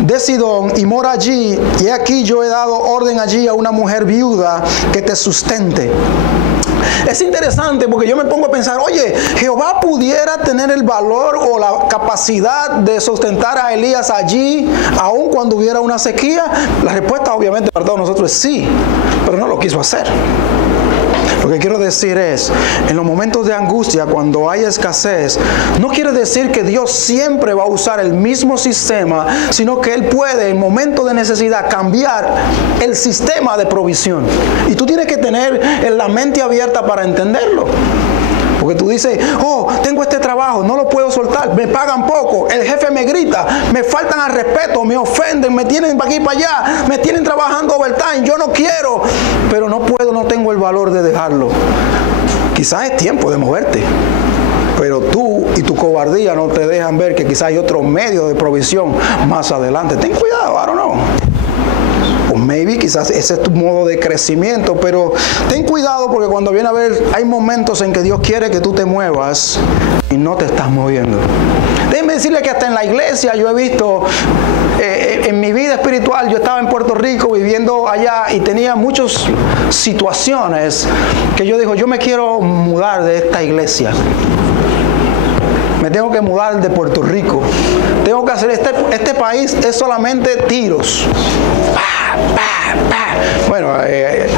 de Sidón y mora allí. Y aquí yo he dado orden allí a una mujer viuda que te sustente. Es interesante porque yo me pongo a pensar, oye, Jehová pudiera tener el valor o la capacidad de sustentar a Elías allí, aun cuando hubiera una sequía. La respuesta obviamente para todos nosotros es sí, pero no lo quiso hacer. Lo que quiero decir es, en los momentos de angustia, cuando hay escasez, no quiere decir que Dios siempre va a usar el mismo sistema, sino que Él puede, en momentos de necesidad, cambiar el sistema de provisión. Y tú tienes que tener la mente abierta para entenderlo. Porque tú dices, oh, tengo este trabajo, no lo puedo soltar, me pagan poco, el jefe me grita, me faltan al respeto, me ofenden, me tienen para aquí y para allá, me tienen trabajando overtime, yo no quiero, pero no puedo, no tengo el valor de dejarlo. Quizás es tiempo de moverte, pero tú y tu cobardía no te dejan ver que quizás hay otro medio de provisión más adelante. Ten cuidado, I don't know. O Maybe, quizás ese es tu modo de crecimiento, pero ten cuidado porque cuando viene a ver, hay momentos en que Dios quiere que tú te muevas y no te estás moviendo. Déjenme decirle que hasta en la iglesia yo he visto, en mi vida espiritual, yo estaba en Puerto Rico viviendo allá y tenía muchas situaciones que yo digo, yo me quiero mudar de esta iglesia. Me tengo que mudar de Puerto Rico. Tengo que hacer, este país es solamente tiros. ¡Pah, pah, pah! Bueno,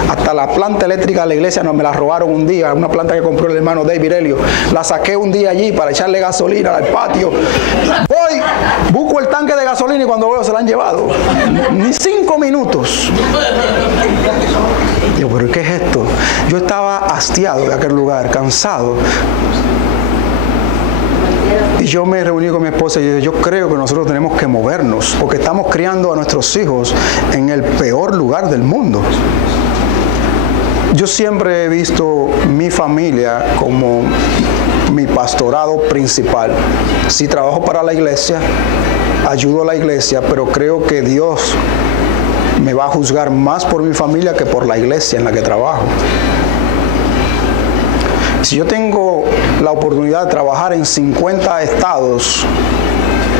hasta la planta eléctrica de la iglesia me la robaron un día, una planta que compró el hermano David Helio. La saqué un día allí para echarle gasolina al patio. Voy, busco el tanque de gasolina y cuando veo se la han llevado. Ni 5 minutos. Digo, ¿pero qué es esto? Yo estaba hastiado de aquel lugar, cansado. Y yo me reuní con mi esposa y dije, yo creo que nosotros tenemos que movernos porque estamos criando a nuestros hijos en el peor lugar del mundo. Yo siempre he visto mi familia como mi pastorado principal. Sí, trabajo para la iglesia, ayudo a la iglesia, pero creo que Dios me va a juzgar más por mi familia que por la iglesia en la que trabajo. Si yo tengo la oportunidad de trabajar en 50 estados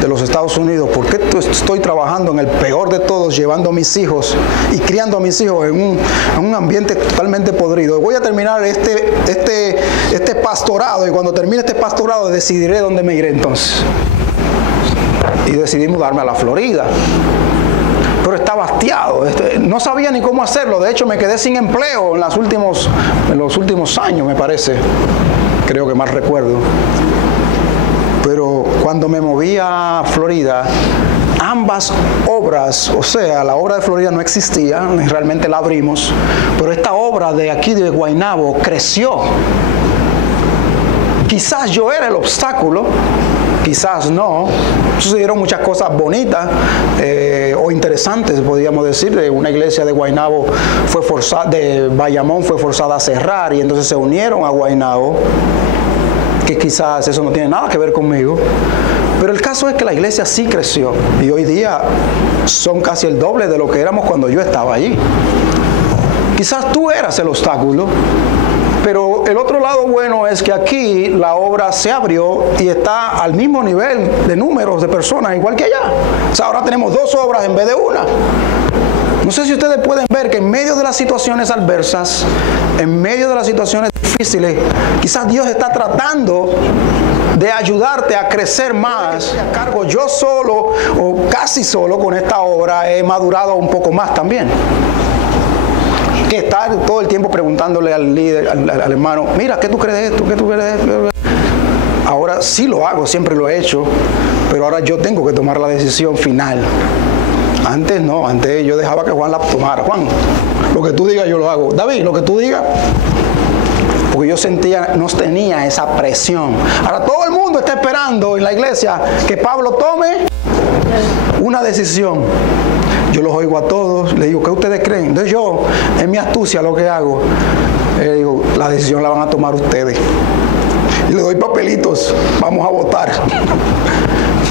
de los Estados Unidos, ¿por qué estoy trabajando en el peor de todos, llevando a mis hijos y criando a mis hijos en un ambiente totalmente podrido? Voy a terminar este pastorado y cuando termine este pastorado decidiré dónde me iré entonces. Y decidí mudarme a la Florida. Pero estaba hastiado, no sabía ni cómo hacerlo. De hecho, me quedé sin empleo en los últimos años, me parece. Creo que más recuerdo. Pero cuando me moví a Florida, ambas obras, o sea, la obra de Florida no existía, realmente la abrimos, pero esta obra de aquí de Guaynabo creció. Quizás yo era el obstáculo, quizás no. Sucedieron muchas cosas bonitas o interesantes, podríamos decir. Una iglesia de Guaynabo de Bayamón fue forzada a cerrar y entonces se unieron a Guaynabo, que quizás eso no tiene nada que ver conmigo. Pero el caso es que la iglesia sí creció y hoy día son casi el doble de lo que éramos cuando yo estaba allí. Quizás tú eras el obstáculo. Pero el otro lado bueno es que aquí la obra se abrió y está al mismo nivel de números de personas, igual que allá. O sea, ahora tenemos 2 obras en vez de una. No sé si ustedes pueden ver que en medio de las situaciones adversas, en medio de las situaciones difíciles, quizás Dios está tratando de ayudarte a crecer más. A cargo yo solo o casi solo con esta obra he madurado un poco más también. Que estar todo el tiempo preguntándole al líder, al hermano, mira, ¿qué tú crees de esto? ¿Qué tú crees de esto? Ahora sí lo hago, siempre lo he hecho, pero ahora yo tengo que tomar la decisión final. Antes no, antes yo dejaba que Juan la tomara. Juan, lo que tú digas yo lo hago. David, lo que tú digas. Porque yo no tenía esa presión. Ahora todo el mundo está esperando en la iglesia que Pablo tome una decisión. Yo los oigo a todos, les digo, ¿qué ustedes creen? Entonces yo, en mi astucia, lo que hago, digo, la decisión la van a tomar ustedes. Y le doy papelitos, vamos a votar.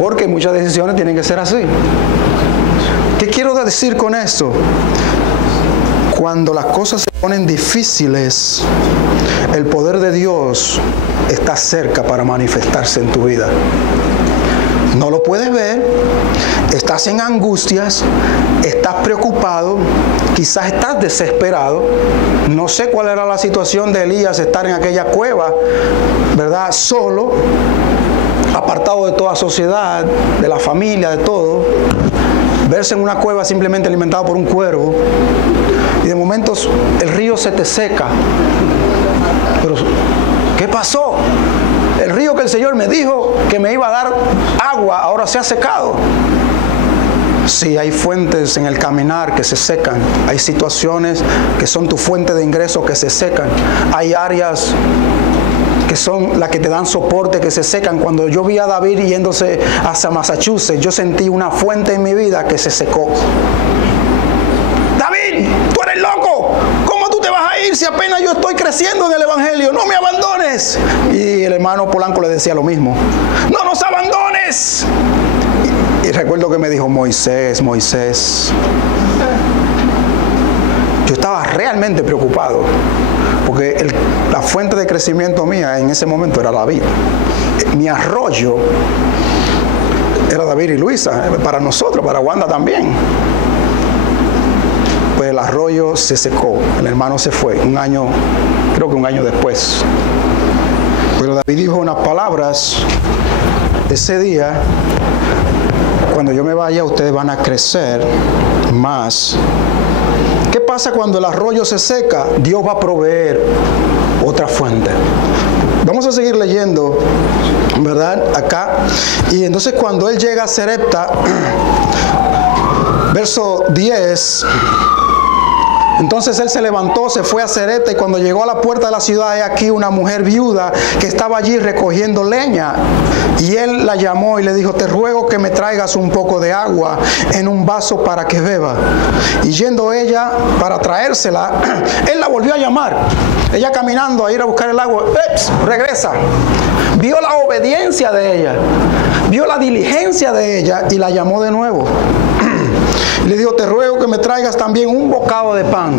Porque muchas decisiones tienen que ser así. ¿Qué quiero decir con esto? Cuando las cosas se ponen difíciles, el poder de Dios está cerca para manifestarse en tu vida. No lo puedes ver, estás en angustias, estás preocupado, quizás estás desesperado. No sé cuál era la situación de Elías, estar en aquella cueva, ¿verdad? Solo, apartado de toda sociedad, de la familia, de todo. Verse en una cueva simplemente alimentado por un cuervo. Y de momentos el río se te seca. Pero, ¿qué pasó? El río que el Señor me dijo que me iba a dar agua, ahora se ha secado. Sí, hay fuentes en el caminar que se secan. Hay situaciones que son tu fuente de ingresos que se secan. Hay áreas que son las que te dan soporte que se secan. Cuando yo vi a David yéndose hacia Massachusetts, yo sentí una fuente en mi vida que se secó. David, tú eres loco. ¿Cómo tú te vas a ir si apenas yo estoy creciendo en el Evangelio? No me abandones. Y el hermano Polanco le decía lo mismo. No nos abandones. Y recuerdo que me dijo, Moisés, Moisés, realmente preocupado, porque la fuente de crecimiento mía en ese momento era David. Mi arroyo era David y Luisa, para nosotros, para Wanda también. Pues el arroyo se secó, el hermano se fue, creo que un año después. Pero David dijo unas palabras: ese día, cuando yo me vaya, ustedes van a crecer más. ¿Qué pasa cuando el arroyo se seca? Dios va a proveer otra fuente. Vamos a seguir leyendo, ¿verdad? Acá. Y entonces cuando él llega a Sarepta, verso 10... Entonces él se levantó, se fue a Sarepta, y cuando llegó a la puerta de la ciudad, he aquí una mujer viuda que estaba allí recogiendo leña. Y él la llamó y le dijo: te ruego que me traigas un poco de agua en un vaso para que beba. Y yendo ella para traérsela, él la volvió a llamar. Ella caminando a ir a buscar el agua, regresa. Vio la obediencia de ella, vio la diligencia de ella y la llamó de nuevo. Le dijo: te ruego que me traigas también un bocado de pan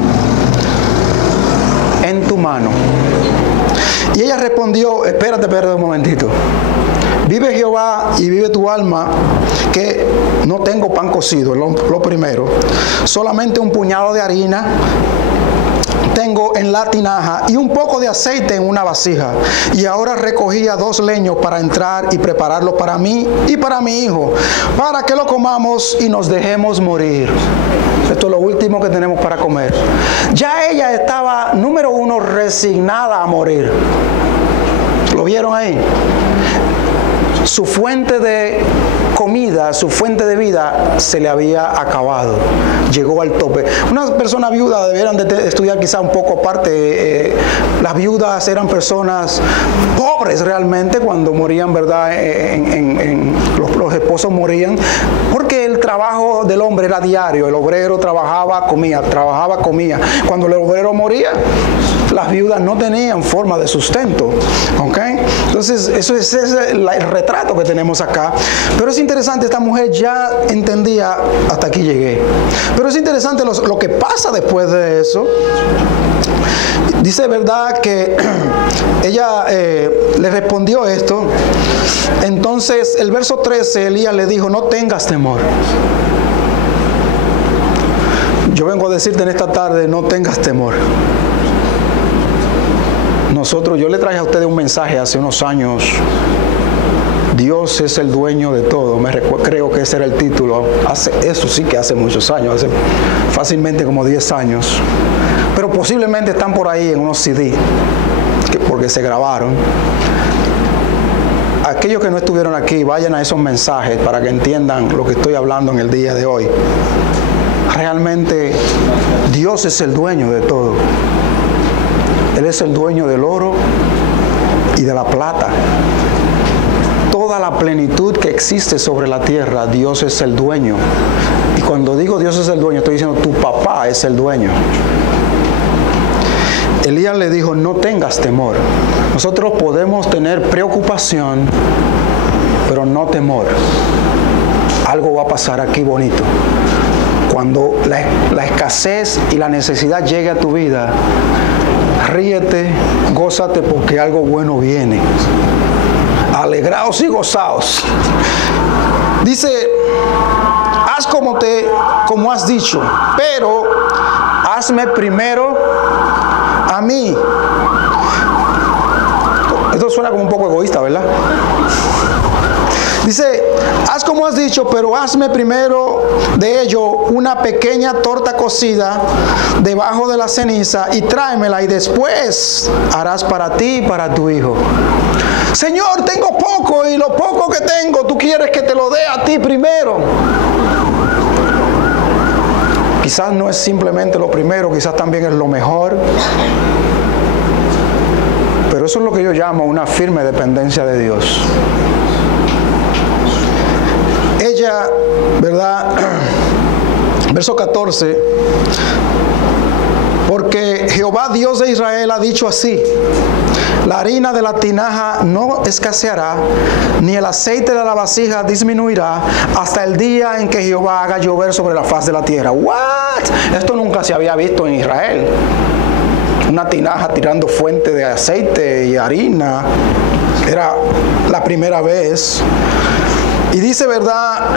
en tu mano. Y ella respondió: espérate un momentito. Vive Jehová y vive tu alma, que no tengo pan cocido, lo primero. Solamente un puñado de harina tengo en la tinaja y un poco de aceite en una vasija. Y ahora recogía 2 leños para entrar y prepararlo para mí y para mi hijo, para que lo comamos y nos dejemos morir. Esto es lo último que tenemos para comer. Ya ella estaba, número 1, resignada a morir. ¿Lo vieron ahí? Su fuente de comida, su fuente de vida se le había acabado. Llegó al tope. Una persona viuda deberían de estudiar quizá un poco aparte. Las viudas eran personas pobres realmente cuando morían, ¿verdad? Los esposos morían, porque el trabajo del hombre era diario. El obrero trabajaba, comía. Cuando el obrero moría, las viudas no tenían forma de sustento. ¿Ok? Entonces, eso es el retrato que tenemos acá. Pero es interesante, esta mujer ya entendía: hasta aquí llegué. Pero es interesante lo que pasa después de eso. Dice, ¿verdad?, que ella le respondió esto. Entonces, el verso 13, Elías le dijo: no tengas temor. Yo vengo a decirte en esta tarde: no tengas temor. Yo le traje a ustedes un mensaje hace unos años: Dios es el dueño de todo. Creo que ese era el título. Eso sí que hace muchos años, hace fácilmente como 10 años. Pero posiblemente están por ahí en unos CD, porque se grabaron. Aquellos que no estuvieron aquí, vayan a esos mensajes para que entiendan lo que estoy hablando en el día de hoy. Realmente Dios es el dueño de todo. Él es el dueño del oro y de la plata. Toda la plenitud que existe sobre la tierra, Dios es el dueño. Y cuando digo Dios es el dueño, estoy diciendo tu papá es el dueño. Elías le dijo: no tengas temor. Nosotros podemos tener preocupación, pero no temor. Algo va a pasar aquí bonito. Cuando la escasez y la necesidad llegue a tu vida, ríete, gózate, porque algo bueno viene. Alegraos y gozaos. Dice: haz como has dicho, pero hazme primero a mí. Esto suena como un poco egoísta, ¿verdad? Dice: haz como has dicho, pero hazme primero de ello una pequeña torta cocida debajo de la ceniza y tráemela, y después harás para ti y para tu hijo. Señor, tengo poco, y lo poco que tengo, tú quieres que te lo dé a ti primero. Quizás no es simplemente lo primero, quizás también es lo mejor. Pero eso es lo que yo llamo una firme dependencia de Dios. Ella, ¿verdad? Verso 14. Porque Jehová Dios de Israel ha dicho así: la harina de la tinaja no escaseará, ni el aceite de la vasija disminuirá, hasta el día en que Jehová haga llover sobre la faz de la tierra. ¿What? Esto nunca se había visto en Israel. Una tinaja tirando fuente de aceite y harina. Era la vez. Y dice, ¿verdad?,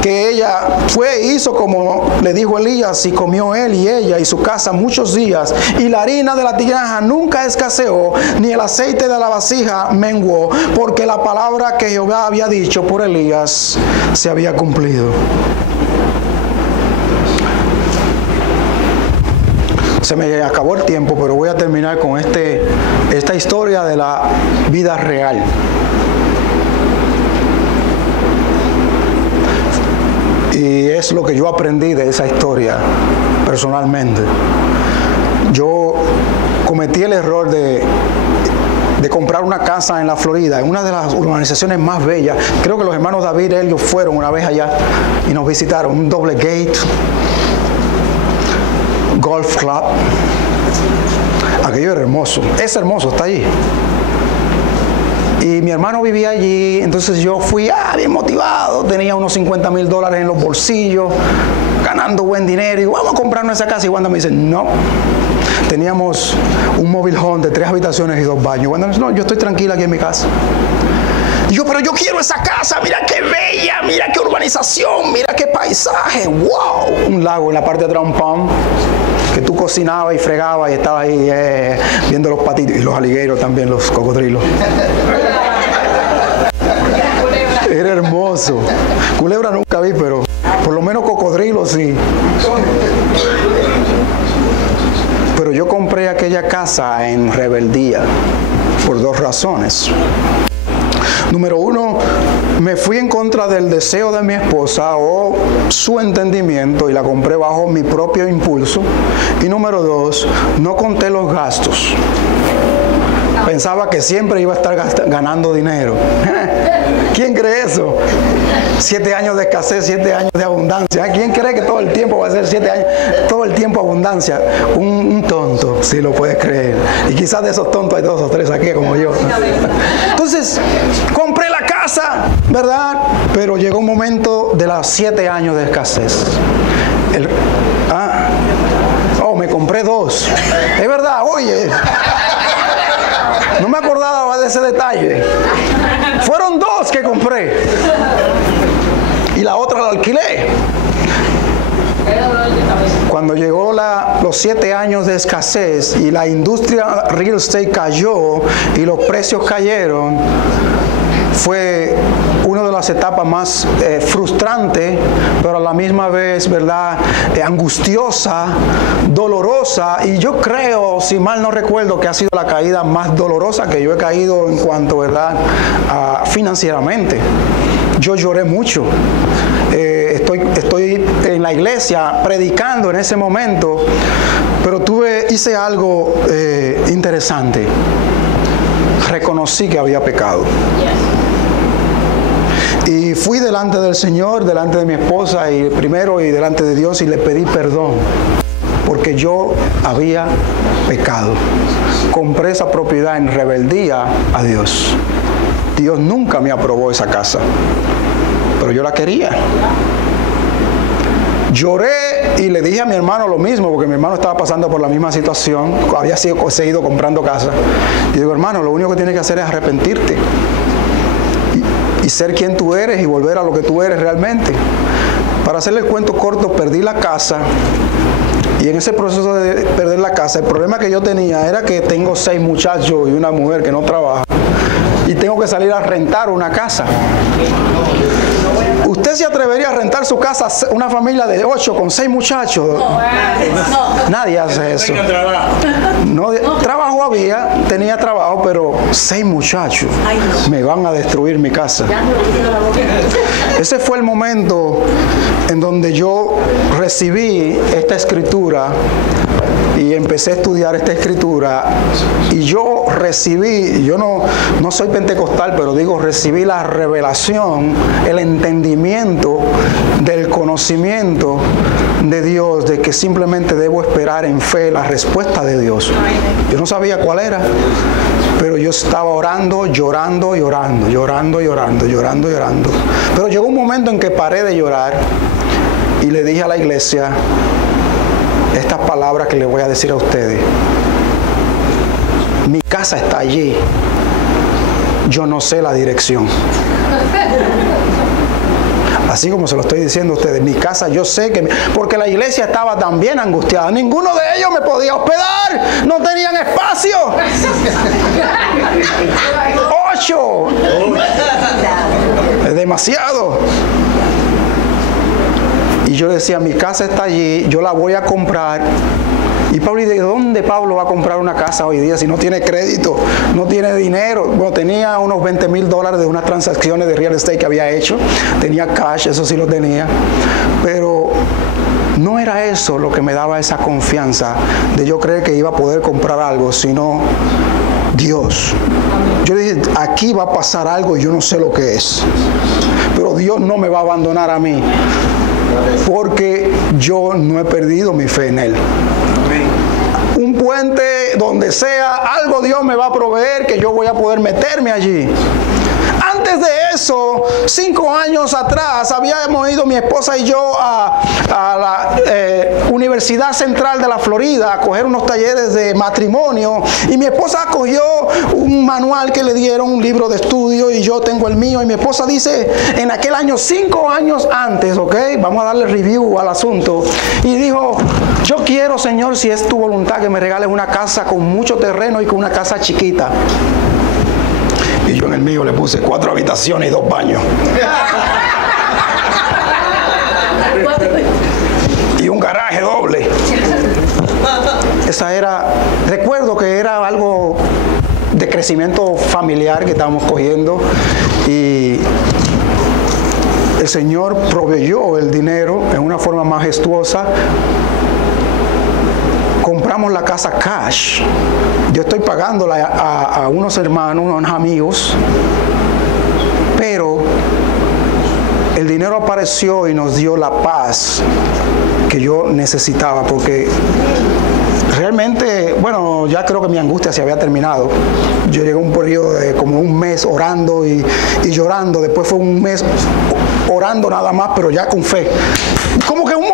que ella fue e hizo como le dijo Elías, y comió él y ella y su casa muchos días, y la harina de la tinaja nunca escaseó, ni el aceite de la vasija menguó, porque la palabra que Jehová había dicho por Elías se había cumplido. Se me acabó el tiempo, pero voy a terminar con esta historia de la vida real. Y es lo que yo aprendí de esa historia personalmente. Yo cometí el error de comprar una casa en la Florida, en una de las urbanizaciones más bellas. Creo que los hermanos David y ellos fueron una vez allá y nos visitaron. Un doble gate, golf club. Aquello era hermoso. Es hermoso, está allí. Y mi hermano vivía allí, entonces yo fui bien motivado, tenía unos $50,000 en los bolsillos, ganando buen dinero, y vamos a comprarnos esa casa. Y Wanda me dice, no. Teníamos un mobile home de 3 habitaciones y 2 baños. Wanda me dice, no, yo estoy tranquila aquí en mi casa. Y yo, pero yo quiero esa casa, mira qué bella, mira qué urbanización, mira qué paisaje, wow. Un lago en la parte de atrás, un pond, que tú cocinabas y fregabas y estabas ahí viendo los patitos y los alligators también, los cocodrilos. Era hermoso. Culebra nunca vi, pero por lo menos cocodrilos sí. Pero yo compré aquella casa en rebeldía por 2 razones. Número 1, me fui en contra del deseo de mi esposa o su entendimiento y la compré bajo mi propio impulso. Y número 2, no conté los gastos. Pensaba que siempre iba a estar ganando dinero. ¿Quién cree eso? 7 años de escasez, 7 años de abundancia. ¿Quién cree que todo el tiempo va a ser 7 años? Todo el tiempo abundancia. Un tonto, si lo puedes creer. Y quizás de esos tontos hay 2 o 3 aquí como yo. Entonces, compré la casa, ¿verdad? Pero llegó un momento de los 7 años de escasez. Me compré 2. Es verdad, oye. No me acordaba de ese detalle. Fueron 2 que compré. Y la otra la alquilé. Cuando llegó los 7 años de escasez y la industria real estate cayó y los precios cayeron, fue una de las etapas más frustrantes, pero a la misma vez, ¿verdad?, angustiosa, dolorosa. Y yo creo, si mal no recuerdo, que ha sido la caída más dolorosa que yo he caído en cuanto, ¿verdad?, financieramente. Yo lloré mucho. Estoy en la iglesia predicando en ese momento, pero hice algo interesante. Reconocí que había pecado. Y fui delante del Señor, delante de mi esposa y primero y delante de Dios, y le pedí perdón porque yo había pecado. Compré esa propiedad en rebeldía a Dios. Dios nunca me aprobó esa casa, pero yo la quería. Lloré y le dije a mi hermano lo mismo, porque mi hermano estaba pasando por la misma situación, había seguido comprando casa. Y digo, hermano, lo único que tienes que hacer es arrepentirte y ser quien tú eres y volver a lo que tú eres realmente. Para hacerle el cuento corto, perdí la casa. Y en ese proceso de perder la casa, el problema que yo tenía era que tengo 6 muchachos y una mujer que no trabaja. Y tengo que salir a rentar una casa. ¿Usted se atrevería a rentar su casa a una familia de 8 con 6 muchachos? No. Nadie hace eso. No, trabajo tenía trabajo, pero 6 muchachos me van a destruir mi casa. Ese fue el momento en donde yo recibí esta escritura y empecé a estudiar esta escritura y yo recibí, yo no soy pentecostal, pero digo, recibí la revelación, el entendimiento del conocimiento de Dios, de que simplemente debo esperar en fe la respuesta de Dios. Yo no sabía cuál era, pero yo estaba orando, llorando y orando, llorando y orando, llorando y orando. Pero llegó un momento en que paré de llorar y le dije a la iglesia estas palabras que les voy a decir a ustedes. Mi casa está allí, yo no sé la dirección. Así como se lo estoy diciendo a ustedes, mi casa yo sé que... Porque la iglesia estaba también angustiada. Ninguno de ellos me podía hospedar. No tenían espacio. 8. Es demasiado. Y yo decía, mi casa está allí, yo la voy a comprar. Y Pablo, ¿y de dónde Pablo va a comprar una casa hoy día si no tiene crédito, no tiene dinero? Bueno, tenía unos $20,000 de unas transacciones de real estate que había hecho. Tenía cash, eso sí lo tenía. Pero no era eso lo que me daba esa confianza de yo creer que iba a poder comprar algo, sino Dios. Yo dije, aquí va a pasar algo y yo no sé lo que es. Pero Dios no me va a abandonar a mí, porque yo no he perdido mi fe en Él. Un puente, donde sea, algo Dios me va a proveer que yo voy a poder meterme allí. Antes de eso, 5 años atrás, habíamos ido mi esposa y yo a la Universidad Central de la Florida a coger unos talleres de matrimonio, y mi esposa cogió un manual que le dieron, un libro de estudio, y yo tengo el mío, y mi esposa dice, en aquel año, 5 años antes, ¿ok? Vamos a darle review al asunto, y dijo, yo quiero, Señor, si es tu voluntad, que me regales una casa con mucho terreno y con una casa chiquita. Y yo en el mío le puse 4 habitaciones y 2 baños. Y un garaje doble. Esa era, recuerdo que era algo de crecimiento familiar que estábamos cogiendo, y el Señor proveyó el dinero en una forma majestuosa. Compramos la casa cash. Yo estoy pagándola a unos hermanos, unos amigos, pero el dinero apareció y nos dio la paz que yo necesitaba, porque realmente, bueno, ya creo que mi angustia se había terminado. Yo llegué a un periodo de como un mes orando y llorando. Después fue un mes orando nada más, pero ya con fe. Como que un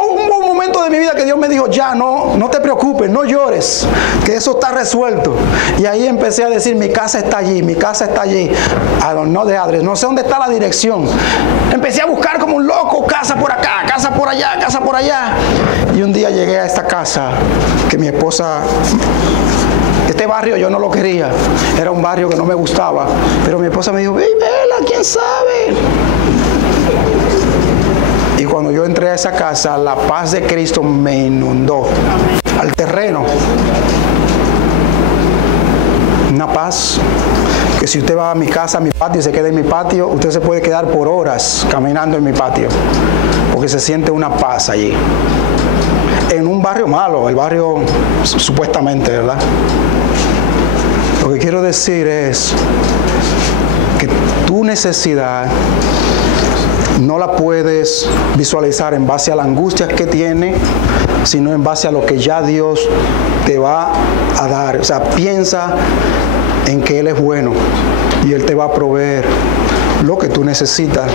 momento de mi vida que Dios me dijo, ya no te preocupes, no llores, que eso está resuelto. Y ahí empecé a decir, mi casa está allí, mi casa está allí. I don't know the address, no sé dónde está la dirección. Empecé a buscar como un loco, casa por acá, casa por allá, casa por allá. Y un día llegué a esta casa que mi esposa... Este barrio yo no lo quería, era un barrio que no me gustaba, pero mi esposa me dijo, ve, vela, quién sabe. Y cuando yo entré a esa casa, la paz de Cristo me inundó al terreno. Una paz que si usted va a mi casa, a mi patio, y se queda en mi patio, usted se puede quedar por horas caminando en mi patio, porque se siente una paz allí. En un barrio malo, el barrio supuestamente, ¿verdad? Lo que quiero decir es que tu necesidad no la puedes visualizar en base a la angustia que tiene, sino en base a lo que ya Dios te va a dar. O sea, piensa en que Él es bueno y Él te va a proveer lo que tú necesitas.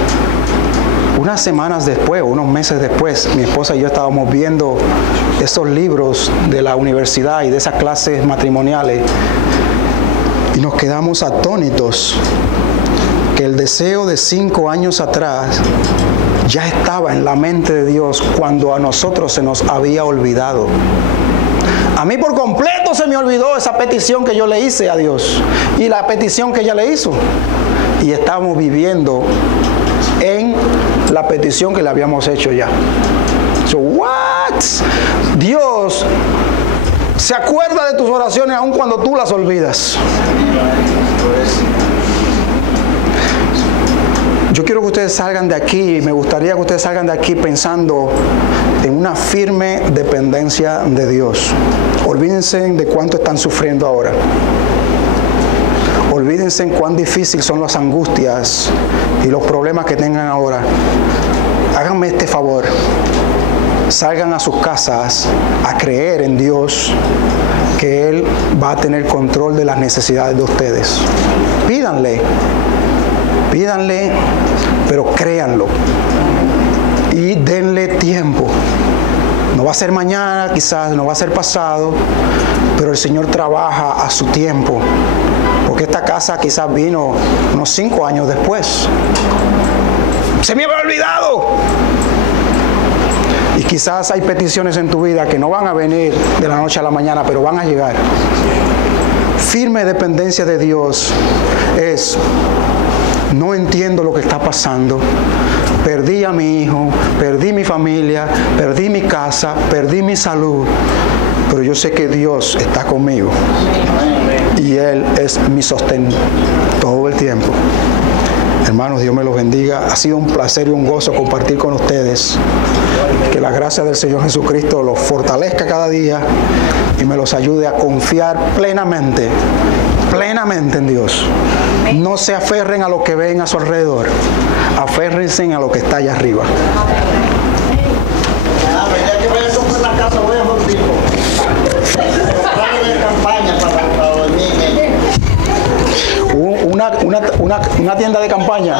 Unas semanas después, unos meses después, mi esposa y yo estábamos viendo esos libros de la universidad y de esas clases matrimoniales, y nos quedamos atónitos que el deseo de 5 años atrás ya estaba en la mente de Dios cuando a nosotros se nos había olvidado. A mí por completo se me olvidó esa petición que yo le hice a Dios y la petición que ella le hizo. Y estamos viviendo en la petición que le habíamos hecho ya. So, what? Dios se acuerda de tus oraciones aun cuando tú las olvidas. Yo quiero que ustedes salgan de aquí, me gustaría que ustedes salgan de aquí pensando en una firme dependencia de Dios. Olvídense de cuánto están sufriendo ahora. Olvídense en cuán difícil son las angustias y los problemas que tengan ahora. Háganme este favor. Salgan a sus casas a creer en Dios, que Él va a tener control de las necesidades de ustedes. Pídanle, pero créanlo. Y denle tiempo. No va a ser mañana, quizás, no va a ser pasado, pero el Señor trabaja a su tiempo. Porque esta casa quizás vino unos 5 años después. ¡Se me había olvidado! Y quizás hay peticiones en tu vida que no van a venir de la noche a la mañana, pero van a llegar. Firme dependencia de Dios es: no entiendo lo que está pasando. Perdí a mi hijo, perdí mi familia, perdí mi casa, perdí mi salud. Pero yo sé que Dios está conmigo. Y Él es mi sostén todo el tiempo. Hermanos, Dios me los bendiga. Ha sido un placer y un gozo compartir con ustedes. Que la gracia del Señor Jesucristo los fortalezca cada día y me los ayude a confiar plenamente en Dios. No se aferren a lo que ven a su alrededor. Aférrense a lo que está allá arriba. Ya que voy a comprar la casa, voy a Jordico. Campaña para dormir. Una tienda de campaña.